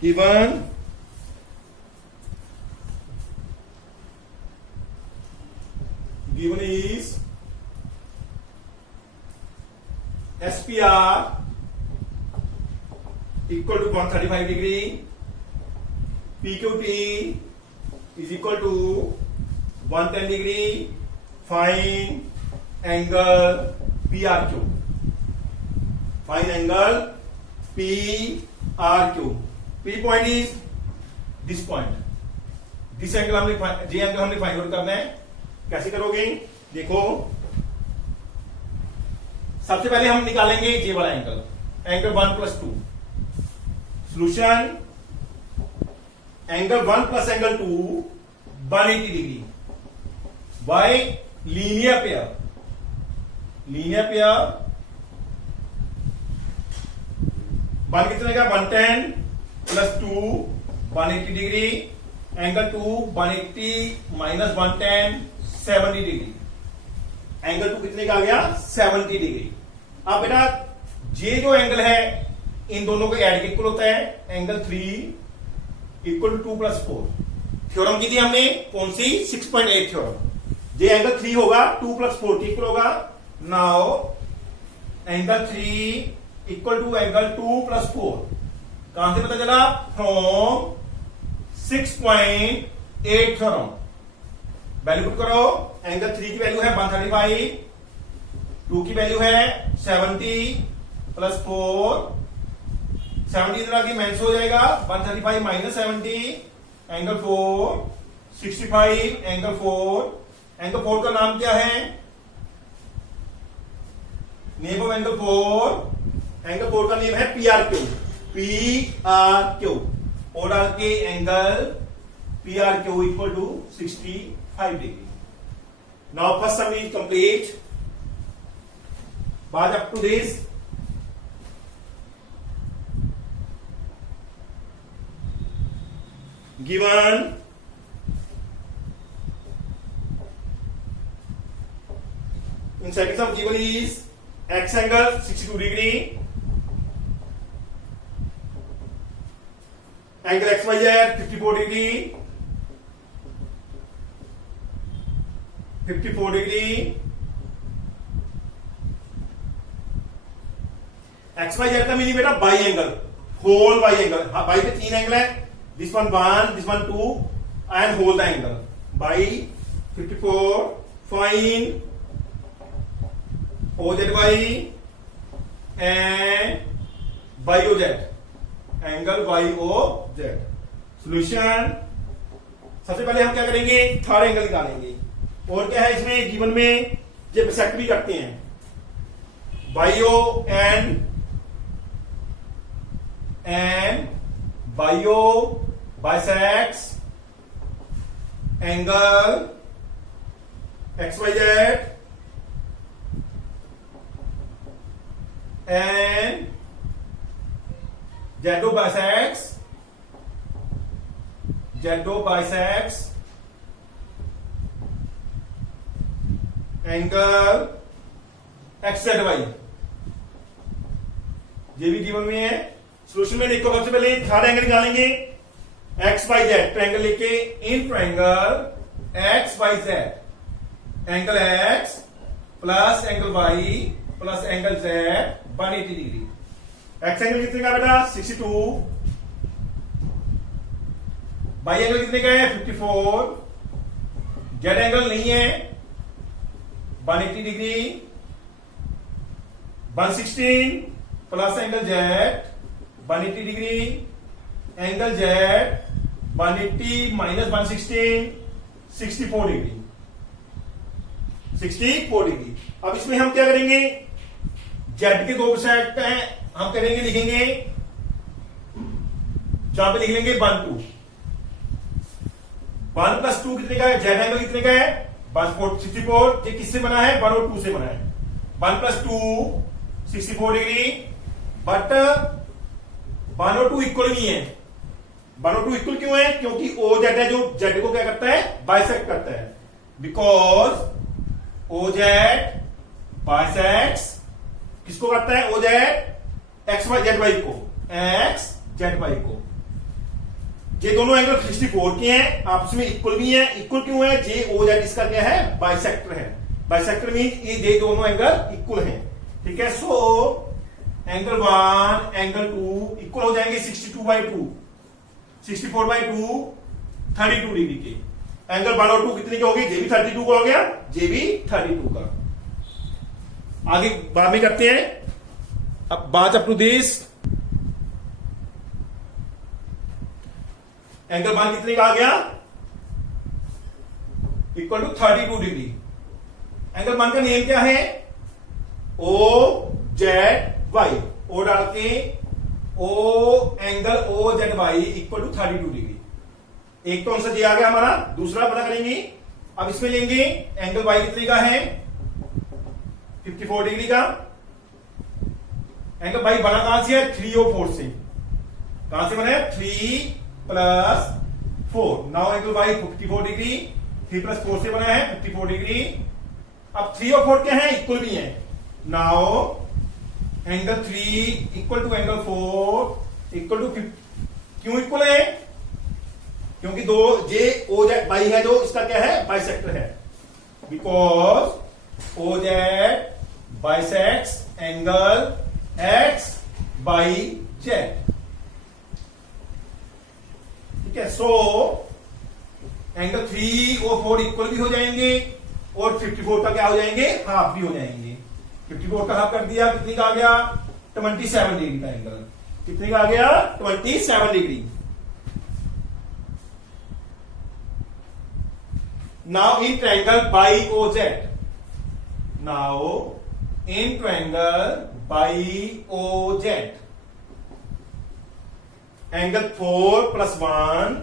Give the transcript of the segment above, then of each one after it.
given is SPR equal to 135 degree, PQT is equal to 110 degree, find angle PRQ. Find angle PRQ. P point is this point. This angle हमने J angle हमने find out करना है. कैसे करोगे? देखो, सबसे पहले हम निकालेंगे J वाला angle, angle 1 + 2. Solution, angle 1 + angle 2 180 degree by linear pair. Linear pair 1 कितने का? 110 + 2 180 डिग्री. Angle 2 180 - 110 70 degree. एंगल 2 कितने का आ गया? 70 डिग्री. अब बेटा जे जो एंगल है इन दोनों को ऐड के इक्वल होता है. Angle 3 equal to 2 + 4. थ्योरम की थी हमने कौन सी? 6.8 थ्योरम. जे एंगल 3 होगा 2 + 4 के इक्वल होगा. Now angle 3 equal to angle 2 + 4. कहां से पता चला? From 6.8 theorem. वैल्यू पुट करो. एंगल 3 की वैल्यू है 135, 2 की वैल्यू है 70 + 4. 70 इधर आके माइनस हो जाएगा. 135 - 70 एंगल 4 65 एंगल 4. एंगल 4 का नाम क्या है? Name of angle 4. एंगल 4 का नेम है PRQ. PRQ और डाल के angle PRQ equal to 65 degree. Now first sum is complete. But up to this. Given in second sum given is x angle 62 degree, angle xyz 54 degree, 54 degree. xyz का meaning बेटा by angle, whole by angle. हाँ, by पे 3 angle है. This one 1, this one 2 and whole the angle by 54. Fine OZY and YOZ, angle YOZ. Solution, सबसे पहले हम क्या करेंगे? थर्ड एंगल निकालेंगे. और क्या है इसमें गिवन में? जो बिसेक्ट भी करते हैं. YO and YO bisects angle XYZ and ZO bisects angle XZY. ये भी गिवन में है. सोल्यूशन में देखो, सबसे पहले थर्ड एंगल निकालेंगे. XYZ ट्रायंगल लेके in triangle XYZ angle X plus angle Y plus angle Z 180 degree. X angle कितने का बेटा? 62. वाई एंगल कितने का है? 54. जेड एंगल नहीं है 180 degree. 116 plus angle Z 180 degree. Angle Z 180 minus 116 64 degree. 64 degree. अब इसमें हम क्या करेंगे? जेड के दो सेट हैं, हम करेंगे लिखेंगे, जहां पे लिख लेंगे 1 2. 1 + 2 कितने का है? जेड एंगल कितने का है? 64. ये किससे बना है? 1 और 2 से बना है. 1 + 2 64 डिग्री. बट 1 और 2 इक्वल नहीं है. 1 और 2 इक्वल क्यों है? क्योंकि ओ जेड है जो जेड को क्या करता है? बाइसेक्ट करता है. बिकॉज ओ जेड बाइसेक्ट्स किसको करता है? O Z X Y Z Y को, एक्स जेड वाई को. ये दोनों एंगल 64 के हैं, आपस में इक्वल भी हैं। इक्वल क्यों है? जे ओ जेड इसका क्या है? बाइसेक्टर है। बाइसेक्टर मीन ये दोनों एंगल इक्वल हैं। ठीक है, सो एंगल 1 एंगल 2 इक्वल हो जाएंगे 62/2, 64/2 32 डिग्री के। एंगल 1 और 2 कितने के हो गए? जे भी 32 का हो गया, जे भी 32 का। आगे बाद में करते हैं। अब बात अप टू दिस, एंगल 1 कितने का आ गया? Equal to 32 degree. एंगल 1 का नेम क्या है? O Z Y. ओ डाल के O angle O Z Y equal to 32 degree. एक तो आंसर दिया गया हमारा, दूसरा पता करेंगे। अब इसमें लेंगे एंगल वाई कितने का है? 54 डिग्री का। एंगल वाई बना कहां से है? 3 और 4 से। कहां से बना है? 3 plus 4। Now angle Y 54 degree, 3 plus 4 से बना है 54 डिग्री। अब 3 और 4 क्या है? इक्वल भी है। Now angle 3 equal to angle 4 equal to, क्यों इक्वल है? क्योंकि दो जे ओ जेड बाई है, जो इसका क्या है? बाइसेक्टर है। Because O Z bisects angle X by Z. ठीक है, सो एंगल 3 और 4 इक्वल भी हो जाएंगे और 54 का क्या हो जाएंगे? हाफ भी हो जाएंगे। 54 का हाफ कर दिया, कितने का आ गया? 27 डिग्री का एंगल। कितने का आ गया? 27 degree. Now in triangle by O Z, now in triangle by O Z, angle 4 plus 1,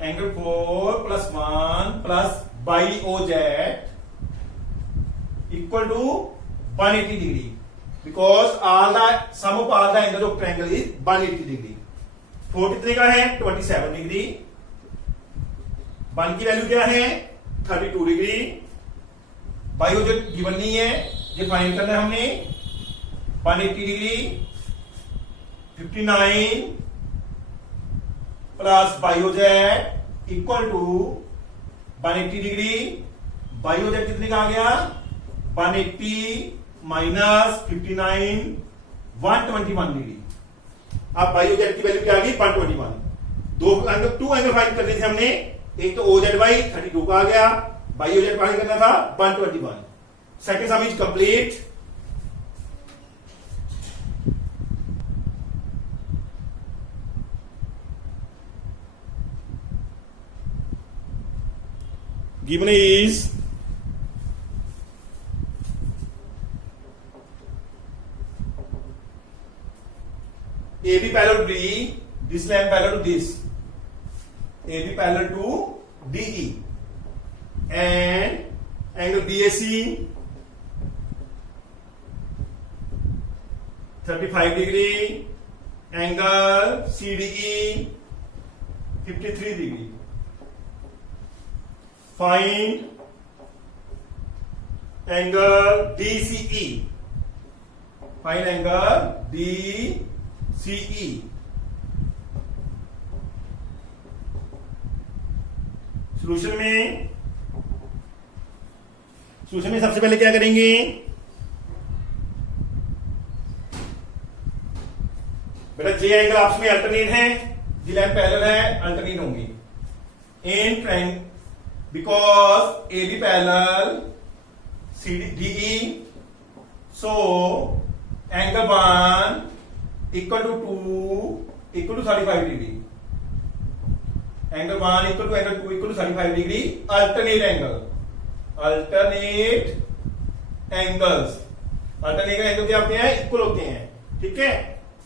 angle 4 plus 1 plus by O Z equal to 180 degree, because all the sum of all the angles of triangle is 180 degree. 4 कितने का है? 27 degree. 1 की value क्या है? 32 degree. By जो given नहीं है, ये फाइंड करना है हमने। 180 डिग्री 59 प्लस बाई हो जाए इक्वल टू 180 डिग्री। बाई हो जाए कितने का आ गया? 180 माइनस 59 121 डिग्री। अब बाई ओ जेड की वैल्यू क्या आ गई? 121। टू एंगल फाइंड करने थे हमने। एक तो ओ जेड वाई 32 का आ गया, बाई ओ जेड फाइंड करना था 121। Second sum is complete. Given is AB parallel to DE, this line parallel to this, AB parallel to DE, and angle BAC 35 degree, angle CDE 53 degree. Find angle DCE. Find angle DCE. Solution में सबसे पहले क्या करेंगे? बेटा जे angle आपस में alternate है, जी लाइन पैरेलल है, अल्टरनेट होंगी in triangle, because A B parallel C D, so angle 1 equal to 2 equal to 35 degree. Angle 1 equal to angle 2 equal to 35 degree. Alternate angle, alternate angles, alternate angle क्या होते हैं? Equal होते हैं। ठीक है,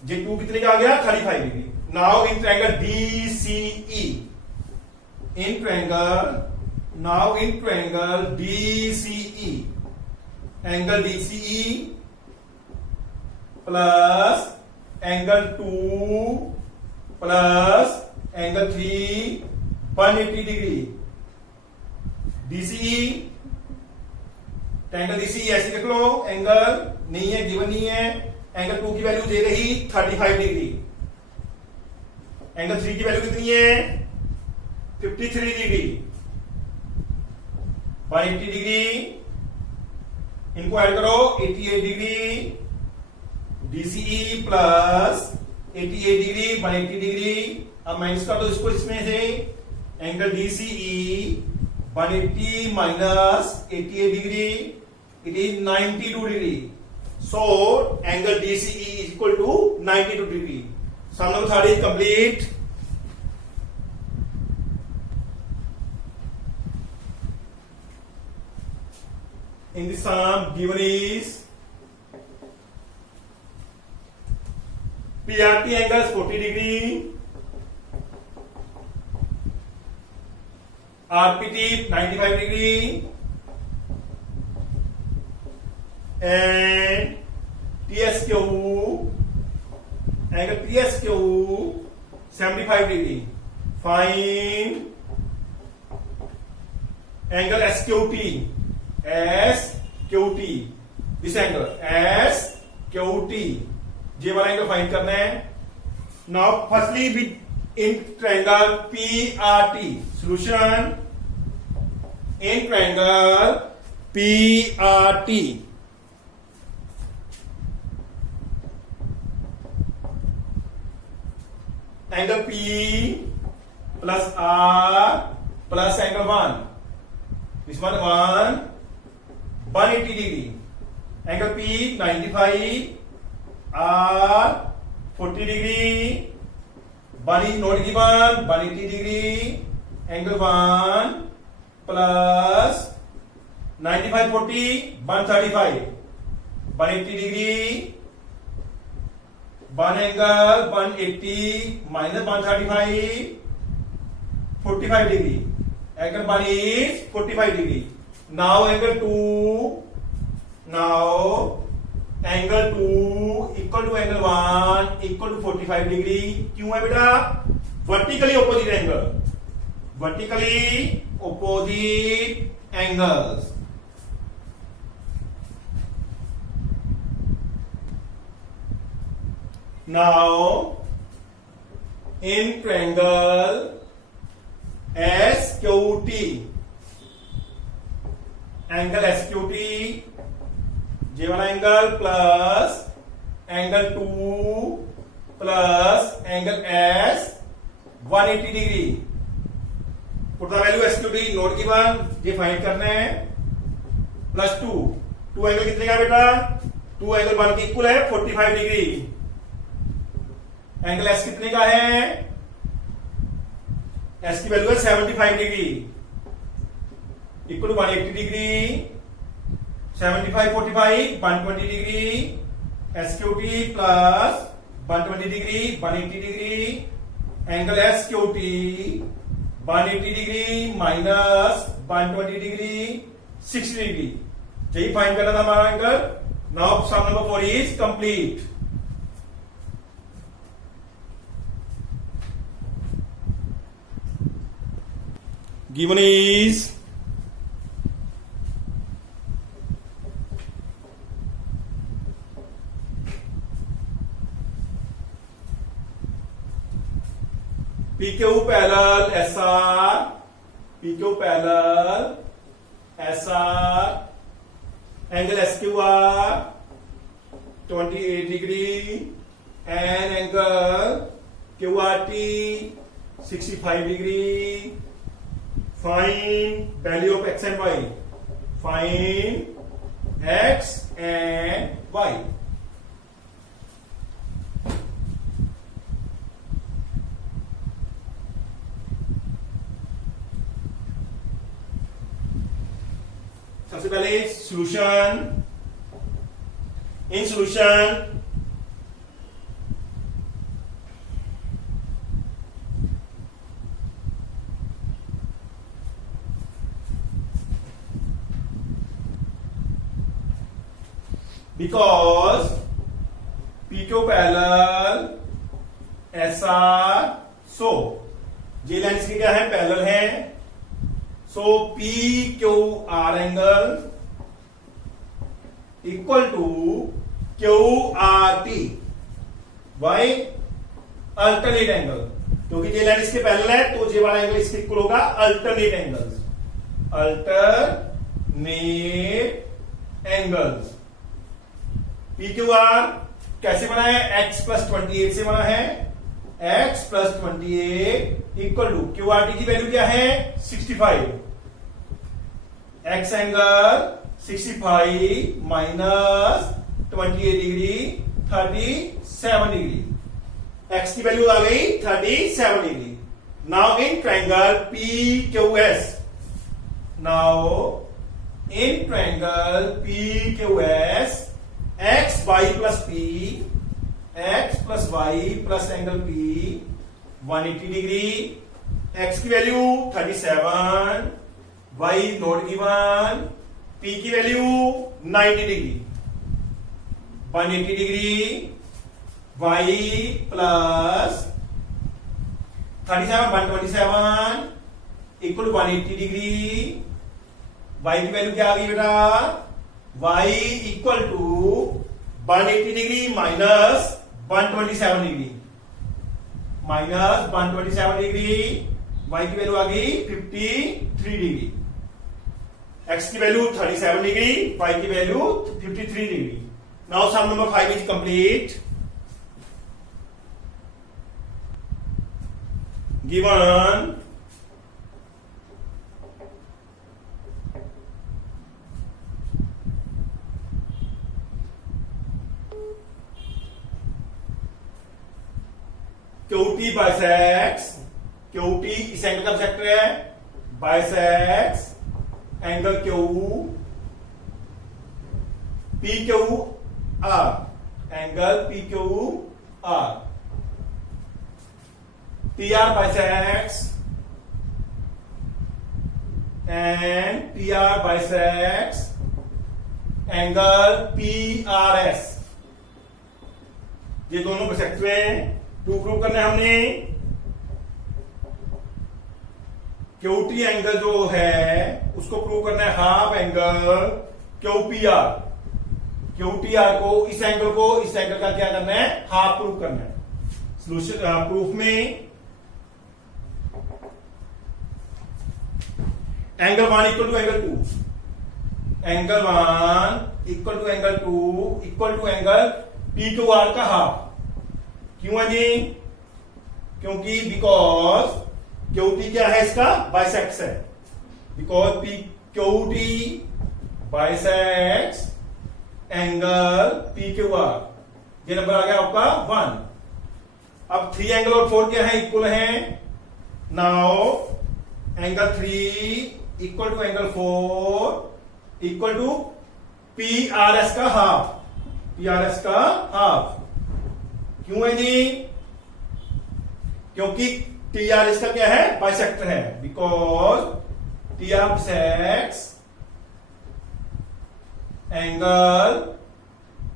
जे 2 कितने का आ गया? 35 degree. Now in triangle DCE, in triangle, now in triangle DCE, angle DCE plus angle 2 plus angle 3 180 degree. DCE, angle DCE ऐसे देख लो, एंगल नहीं है, गिवन नहीं है। एंगल 2 की वैल्यू दे रही 35 डिग्री। एंगल 3 की वैल्यू कितनी है 53 डिग्री 180 डिग्री इनको ऐड करो 88 degree DCE plus 88 degree 180 degree अब माइनस कर दो इसको इसमें से angle DCE 180 minus 88 degree it is 92 degree so angle DCE is equal to 92 degree sum number 3 is complete in the sum given is PRT angles 40 degree, RPT 95 degree, and TSQ angle TSQ 75 degree. Find angle SQT. SQT this angle SQT ये वाला angle find करना है now firstly with in triangle PRT solution in triangle PRT angle P plus R plus angle 1 this one 180 degree angle P 95 R 40 degree 1 is not given 180 degree angle 1 plus 95 40 135 180 degree 1 angle 180 minus 135 45 degree angle 1 is 45 degree now angle 2 now angle 2 equal to angle 1 equal to 45 degree क्यों है बेटा vertically opposite angle vertically opposite angles now in triangle SQT angle SQT ये वाला angle plus angle 2 plus angle S 180 degree put the value SQT note given ये find करना है plus 2 angle कितने का बेटा 2 एंगल 1 की इक्वल है 45 डिग्री एंगल S कितने का है S की वैल्यू है 75 degree equal to 180 degree 75 45 120 degree SQT plus 120 degree 180 degree angle SQT 180 degree minus 120 degree 60 degree यही फाइंड करना था हमारा angle now sum number 4 is complete given is PQ parallel SR PQ parallel SR angle SQR 28 degree and angle QRT 65 degree find value of x and y find x and y सबसे पहले solution in solution because PQ parallel SR so ये lines की क्या है parallel है so PQR angle equal to QRT by alternate angle क्योंकि ये line इसके पैरेलल है तो ये वाला एंगल इसके इक्वल होगा। Alternate angles, alternate angles. P Q R कैसे बना है? x प्लस 28 से बना है। x plus 28 equal to Q R T की वैल्यू क्या है? 65। x angle 65 minus 28 degree 37 degree. x की वैल्यू आ गई 37 degree. Now in triangle PQS, now in triangle PQS x y plus p, x plus y plus angle p 180 degree. x की value 37, y not given, p की value 90 degree. 180 degree y plus 37 127 equal 180 degree. y की value क्या आ गई बेटा? y equal to 180 degree minus 127 degree, minus 127 degree. y की value आ गई 53 डिग्री। x की वैल्यू 37 डिग्री, y की value 53 degree. Now sum number 5 is complete. Given QT bisects, QT इस एंगल का सेक्टर है, bisects angle Q PQR, angle PQR। PR bisects and PR bisects angle PRS। ये दोनों bisect में to prove करने हमने। QT angle जो है उसको प्रूव करना है हाफ एंगल QPR। QTR को इस एंगल का क्या करना है? हाफ प्रूव करना है। सोल्यूशन प्रूफ में angle 1 equal to angle 2, angle 1 equal to angle 2 equal to angle PQR का हाफ। क्यों है जी? क्योंकि बिकॉज QT क्या है? इसका बाइसेक्स है। Because QT bisects angle PQR। ये नंबर आ गया आपका 1। अब 3 एंगल और 4 क्या है? इक्वल है। Now angle 3 equal to angle 4 equal to PRS का हाफ, PRS का हाफ। क्यों है जी? क्योंकि TRS का क्या है? बाइसेक्टर है। Because TR bisects angle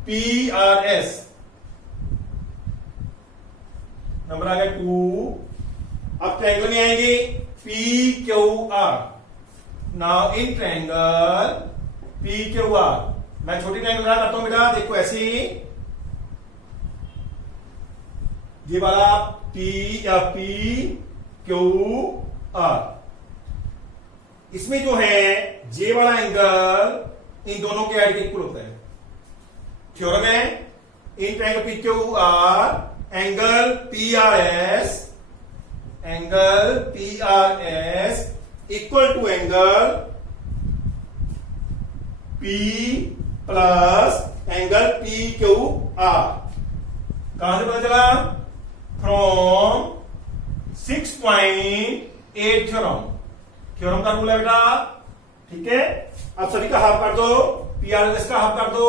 PRS। Number आ गया 2। अब ट्रायंगल में आएंगे PQR। Now in triangle PQR मैं छोटी ट्रायंगल बना करता हूं बेटा। देखो ऐसी ये वाला P या PQR, इसमें जो है ये वाला एंगल इन दोनों के एड के इक्वल होता है। थ्योरम है in triangle PQR angle PRS equal to angle P plus angle PQR। कहां से पता चला? फ्रॉम 6.8 थ्योरम का रूल है बेटा। ठीक है, अब सभी का हाफ कर दो, PRS का हाफ कर दो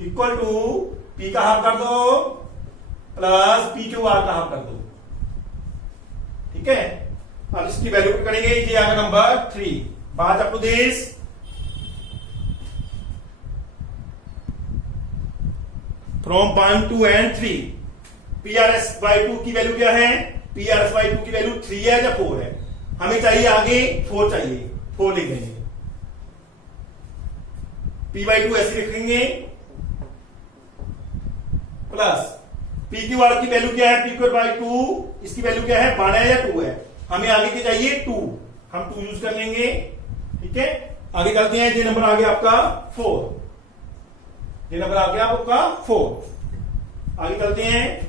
इक्वल टू P का हाफ कर दो प्लस PQR का हाफ कर दो। ठीक है, अब इसकी वैल्यू करेंगे। ये आ गया number 3। But up to this. From 1 2 and 3 PRS by 2 की वैल्यू क्या है? PRS by 2 की वैल्यू 3 है या 4 है? हमें चाहिए आगे 4 चाहिए, 4 लिख देंगे। P by 2 ऐसे लिखेंगे प्लस पी क्यू आर की वैल्यू क्या है, पी क्यू बाई 2, इसकी वैल्यू क्या है, 1 है या 2 है, हमें आगे की चाहिए 2, हम 2 यूज कर लेंगे। ठीक है, आगे चलते हैं। ये नंबर आ गया आपका 4, ये नंबर आ गया आपका 4। आगे चलते हैं।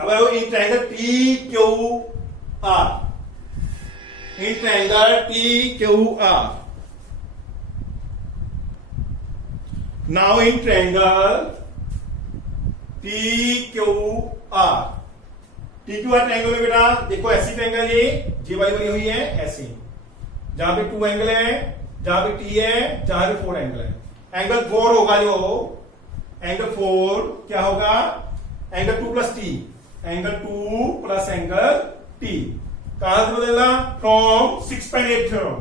अब in triangle T Q R, in triangle T Q R, now in triangle T Q R, T Q R triangle में बेटा देखो ऐसी ट्रायंगल ये वाली बनी हुई है ऐसी, जहां पे 2 एंगल है, जहां पे टी है, जहां पे 4 एंगल है। एंगल 4 होगा जो एंगल 4 क्या होगा, angle 2 plus T, angle 2 plus angle T. कहां से बदलना, फ्रॉम 6.8 थ्योरम,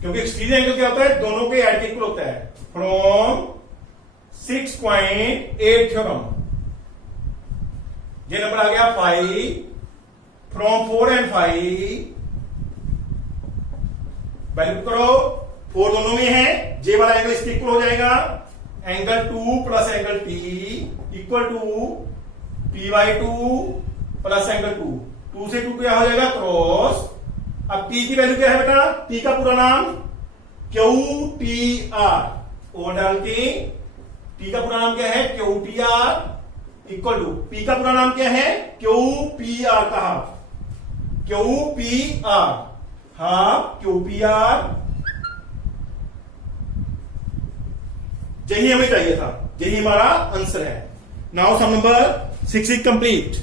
क्योंकि एक्सटीरियर एंगल क्या होता है, दोनों के एड के इक्वल होता है, फ्रॉम 6.8 थ्योरम। ये नंबर आ गया 5, फ्रॉम 4 एंड 5 वैल्यू करो, 4 दोनों में है, जे वाला एंगल इसके इक्वल हो जाएगा, angle 2 plus angle T equal to P by 2 plus angle 2, 2 से 2 क्या हो जाएगा, क्रॉस। अब टी की वैल्यू क्या है बेटा, टी का पूरा नाम क्यू टी आर, ओ डाल के टी का पूरा नाम क्या है, Q T R equal to P का पूरा नाम क्या है, क्यू पी आर का half, Q P R half Q P R. यही हमें चाहिए था, यही हमारा आंसर है। Now sum number 6 is complete।